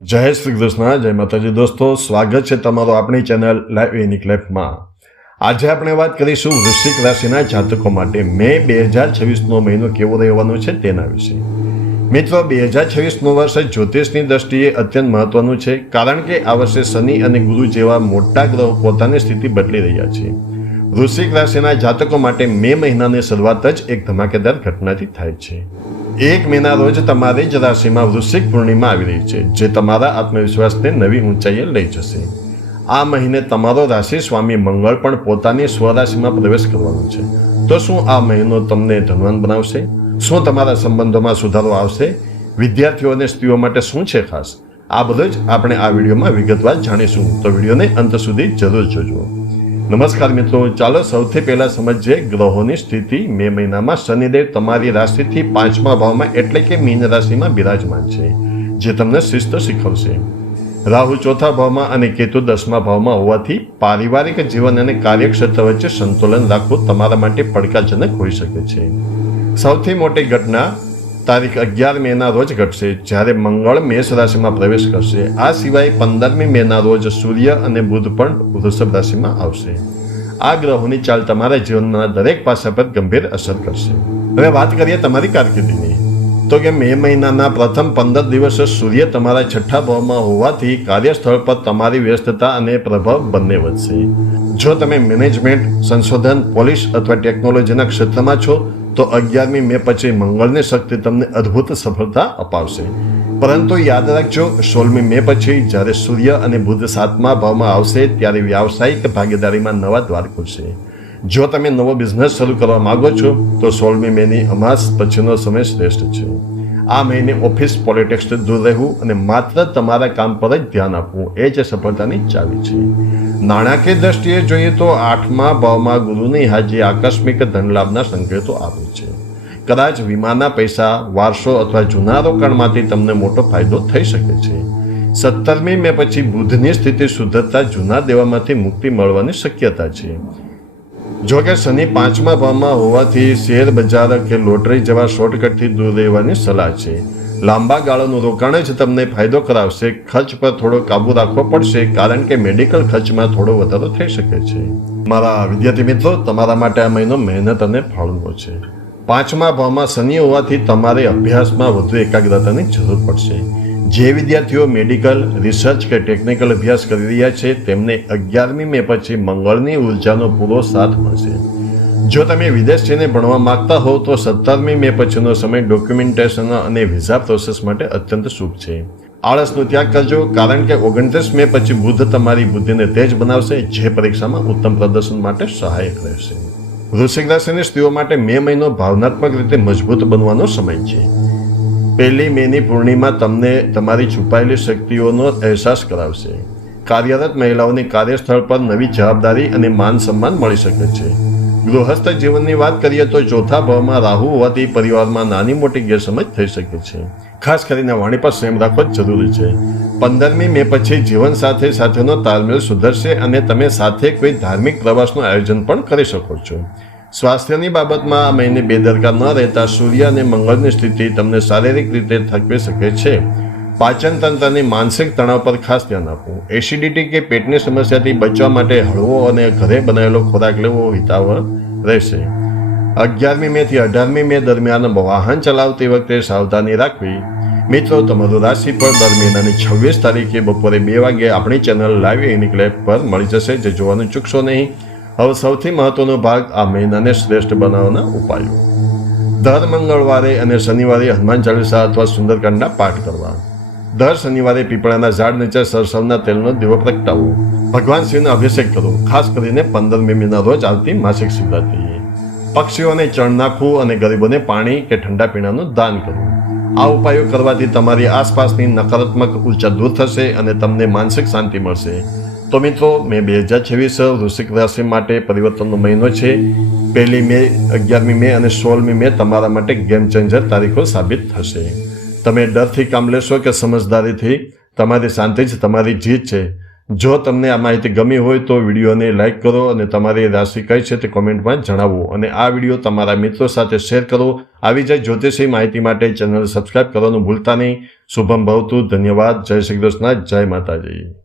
જય શ્રી કૃષ્ણ, જય માતાજી દોસ્તો, સ્વાગત છે તમારો આપણી ચેનલ લાઈવ યુનિક લાઈફમાં। આજે આપણે વાત કરીશું વૃશ્ચિક રાશિના જાતકો માટે મે 2026નો મહિનો કેવો રહેવાનો છે તેના વિશે। મિત્રો, 2026નું વર્ષ જ્યોતિષની દ્રષ્ટિએ અત્યંત મહત્વનું છે, કારણ કે આ વર્ષે શનિ અને ગુરુ જેવા મોટા ગ્રહો પોતાની સ્થિતિ બદલી રહ્યા છે। વૃશ્ચિક રાશિના જાતકો માટે મે મહિનાની શરૂઆત જ એક ધમાકેદાર ઘટનાથી થાય છે। 1 મેના રોજ તમારી જ રાશિમાં વૃશ્ચિક પૂર્ણિમા આવી રહી છે, જે તમારા આત્મવિશ્વાસને નવી ઊંચાઈએ લઈ જશે। આ મહિને તમારો રાશિ સ્વામી મંગળ પણ પોતાની સ્વરાશિમાં પ્રવેશ કરવાનો છે। તો શું આ મહિનો તમને ધનવાન બનાવશે? શું તમારા સંબંધોમાં સુધારો આવશે? વિદ્યાર્થીઓ અને સ્ત્રીઓ માટે શું છે ખાસ? આ બધું જ આપણે આ વિડીયોમાં વિગતવાર જાણીશું, તો વિડીયોને અંત સુધી જરૂર જોજો। નમસ્કાર મિત્રો, ચાલો સૌથી પહેલા સમજીએ ગ્રહોની સ્થિતિ। મે મહિનામાં શનિદેવ તમારી રાશિથી 5મા ભાવમાં એટલે કે મીન રાશિમાં બિરાજમાન છે, જે તમને શિસ્ત શીખવશે। રાહુ 4થા ભાવમાં અને કેતુ 10મા ભાવમાં હોવાથી પારિવારિક જીવન અને કાર્યક્ષેત્ર વચ્ચે સંતુલન રાખવું તમારા માટે પડકારજનક હોઈ શકે છે। સૌથી મોટી ઘટના તારીખ 11 મેના રોજ ઘટશે, જ્યારે મંગળ મેષ રાશિમાં પ્રવેશ કરશે। આ સિવાય 15મી મેના રોજ સૂર્ય અને બુધ પણ વૃષભ રાશિમાં આવશે। આ ગ્રહોની ચાલ તમારા જીવનના દરેક પાસા પર ગંભીર અસર કરશે। હવે વાત કરીએ તમારી કારકિર્દીની, તો કે મે મહિનાના પ્રથમ 15 દિવસ સૂર્ય તમારા 6થા ભાવમાં હોવાથી કાર્યસ્થળ પર તમારી વ્યસ્તતા અને પ્રભાવ બંને વધશે। જો તમે મેનેજમેન્ટ, સંશોધન, પોલીસ અથવા ટેકનોલોજીના ક્ષેત્રમાં છો તો 11મી મે પછી મંગળની શક્તિ તમને અદ્ભુત સફળતા અપાવશે। પરંતુ યાદ રાખજો, 16મી મે પછી જ્યારે સૂર્ય અને બુધ 7મા ભાવમાં આવશે ત્યારે વ્યાવસાયિક ભાગીદારીમાં નવા દ્વાર ખુલશે। જો તમે નવો બિઝનેસ શરૂ કરવા માંગો છો તો 16મી મેની અમાસ પછીનો સમય શ્રેષ્ઠ છે। આ મહિને ઓફિસ પોલિટિક્સથી દૂર રહેવું અને માત્ર તમારા કામ પર જ ધ્યાન આપવું એ જ સફળતાની ચાવી છે। નાણાકીય દ્રષ્ટિએ જોઈએ તો 8મા ભાવમાં ગુરુની હાજરી આકસ્મિક ધનલાભના સંકેતો આપે છે। કદાચ વીમાના પૈસા, વારસો અથવા જૂના રોકાણમાંથી તમને મોટો ફાયદો થઈ શકે છે। 17મી મે પછી બુધની સ્થિતિ સુધરતા જૂના દેવામાંથી મુક્તિ મળવાની શક્યતા છે। જો કે શનિ 5મા ભાવમાં હોવાથી શેર બજાર કે લોટરી જેવા શોર્ટકટથી દૂર રહેવાની સલાહ છે। લાંબા ગાળાનું રોકાણ જ તમને ફાયદો કરાવશે। ખર્ચ પર થોડો કાબુ રાખવો પડશે, કારણ કે મેડિકલ ખર્ચમાં થોડો વધારો થઈ શકે છે। મારા વિદ્યાર્થી મિત્રો, તમારા માટે આ મહિનો મહેનત અને ફળનો છે। 5મા ભાવમાં શનિ હોવાથી તમારે અભ્યાસમાં વધુ એકાગ્રતાની જરૂર પડશે। જે વિદ્યાર્થીઓ મેડિકલ, રિસર્ચ કે ટેકનિકલ અભ્યાસ કરી રહ્યા છે તેમને 11મી મે પછી મંગળની ઉર્જાનો પૂરો સાથ મળશે। જો તમે વિદેશ જઈને ભણવા માંગતા હો તો 17મી મે પછીનો સમય ડોક્યુમેન્ટેશન અને વિઝા પ્રોસેસ માટે અત્યંત શુભ છે। આળસનો ત્યાગ કરજો, કારણ કે 29 મે પછી બુધ તમારી બુદ્ધિને તેજ બનાવશે, જે પરીક્ષામાં ઉત્તમ પ્રદર્શન માટે સહાયક રહેશે। વૃશ્ચિક રાશિની સ્ત્રીઓ માટે મે મહિનો ભાવનાત્મક રીતે મજબૂત બનવાનો સમય છે। 1 મેની પૂર્ણિમા તમને તમારી છુપાયેલી શક્તિઓનો અહેસાસ કરાવશે। કાર્યરત મહિલાઓની કાર્યસ્થળ પર નવી જવાબદારી અને માન સન્માન મળી શકે છે। ગૃહસ્થ જીવનની વાત કરીએ તો 4થા ભાવમાં રાહુ હોવાથી પરિવારમાં નાની મોટી ગેરસમજ થઈ શકે છે। ખાસ કરીને વાણી પર સંયમ રાખવો જરૂરી છે। 15મી મે પછી જીવન સાથેનો તાલમેલ સુધરશે અને તમે સાથે કોઈ ધાર્મિક પ્રવાસનું આયોજન પણ કરી શકો છો। સ્વાસ્થ્યની બાબતમાં આ મહિને બેદરકાર ન રહેતા સૂર્ય અને મંગળની સ્થિતિ તમને શારીરિક રીતે થકવી શકે છે। પાચન તંત્રની માનસિક તણાવ પર ખાસ ધ્યાન આપવું। એસિડિટી કે પેટની સમસ્યાથી બચવા માટે હળવો અને ઘરે બનાવેલો ખોરાક લેવો હિતાવહ રહેશે। 11મી મે થી 18મી મે દરમિયાન વાહન ચલાવતી વખતે સાવધાની રાખવી। મિત્રો, તમારું રાશિફળ દર મહિનાની 26 તારીખે બપોરે 2 વાગ્યે આપણી ચેનલ લાઈવ યુનિક લાઈફ પર મળી જશે, જે જોવાનું ચૂકશો નહીં। હવે સૌથી મહત્વનો ભાગ, આ મહિનાને શ્રેષ્ઠ બનાવવાના ઉપાયો। દર મંગળવારે અને શનિવારે હનુમાન ચાલીસા અથવા સુંદરકાંડના પાઠ કરવા। દર શનિવારે પીપળાના ઝાડ નીચે સરસવના તેલનો દીવો પ્રગટાવવો। ભગવાન શિવને અભિષેક કરવો, ખાસ કરીને 15મી મેના રોજ આવતી માસિક શિવરાત્રીએ। પક્ષીઓને ચણ નાખવું અને ગરીબોને પાણી કે ઠંડા પીણાનું દાન કરવું। આ ઉપાયો કરવાથી તમારી આસપાસની નકારાત્મક ઉર્જા દૂર થશે અને તમને માનસિક શાંતિ મળશે। તો મિત્રો, મે 2026 વૃશ્ચિક રાશિ માટે પરિવર્તનનો મહિનો છે। 1 મે, 11મી મે અને 16મી મે તમારા માટે ગેમ ચેન્જર તારીખો સાબિત થશે। તમે ડરથી કામ લેશો કે સમજદારીથી, તમારી શાંતિ જ તમારી જીત છે। જો તમને આ માહિતી ગમી હોય તો વિડીયોને લાઇક કરો અને તમારી રાશિ કઈ છે તે કોમેન્ટમાં જણાવો અને આ વિડીયો તમારા મિત્રો સાથે શેર કરો. આવી જાય જ્યોતિષી માહિતી માટે ચેનલ સબસ્ક્રાઇબ કરવાનું ભૂલતા નહીં. શુભમ ભવતુ. ધન્યવાદ. જય શ્રી કૃષ્ણ. જય માતાજી.